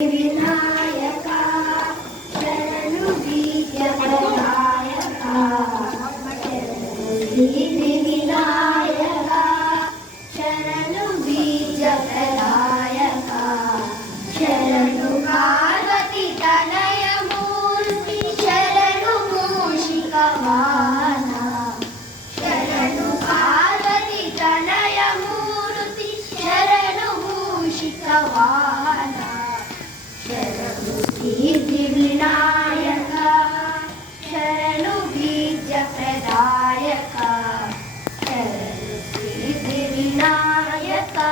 विनायका शरणु विद्याप्रदायका सिद्धि विनायका शरणु विद्याप्रदायका शरणु पार्वती तनय मूर्ति शरणु मूषिका वाहना शरणु पार्वती तनय मूर्ति शरणु मूषिका वाहना शरणु सिद्धि विनायका शरणु बीजप्रदायका शरणु सिद्धि विनायका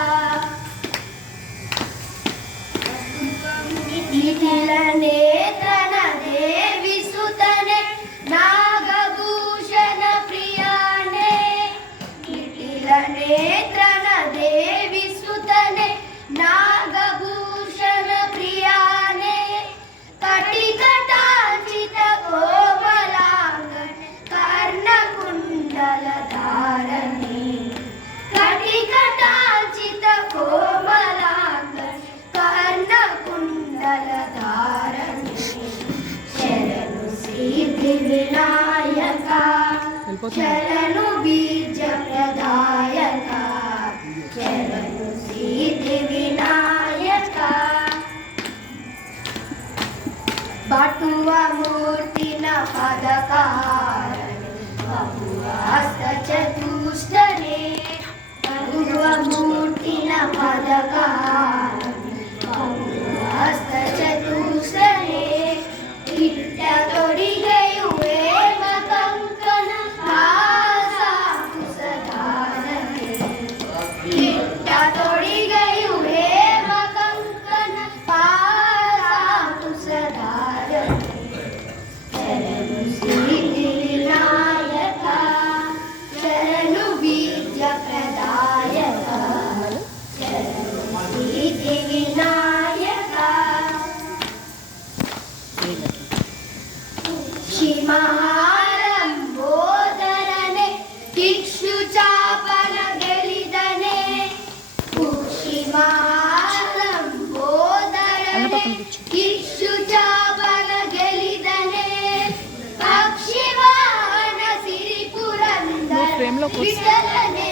निखिलनेत्रन देवी सुतने नागभूषण प्रियाने निखिलनेत्रन देवी सुतने नागभूषण प्रियाने कटिकटाचित कोमलांगने कर्णकुंडल धारणे कटिकटाचित कोमलांगने कर्णकुंडल धारणे शरणु सिद्धि विनायका शरणु बीज प्रदायका शरणु सिद्धि विनायका बटुव मूर्तिन पदकारणे बहुहस्त चतुष्टने बटुव मूर्तिन पदकारणे बहुहस्त चतुष्टने इट्ट तोडिಗೆಯುವೆ ಮಕಂಕಣ ಪಾಸಾಕುಸಧಾರನೆ इट्ट तोडिಗೆಯುವೆ मकंकण पासाकुसधारने शरणु सिद्धि विनायका शरणु बीजप्रदायका शरणु सिद्धि विनायका ಶಿಮಹಾರಂಬೋದರನೆ ಕಿಕ್ಷುಚಾಪನ ಗೆಲಿದನೆ ಶಿಮಹಾರಂಬೋದರನೆ ಕಿಕ್ಷುಚಾಪನ ಗೆಲಿದನೆ ಪಕ್ಷಿವಾಹನ ಸಿರಿಪುರಂದರ ವಿಠಲನೆ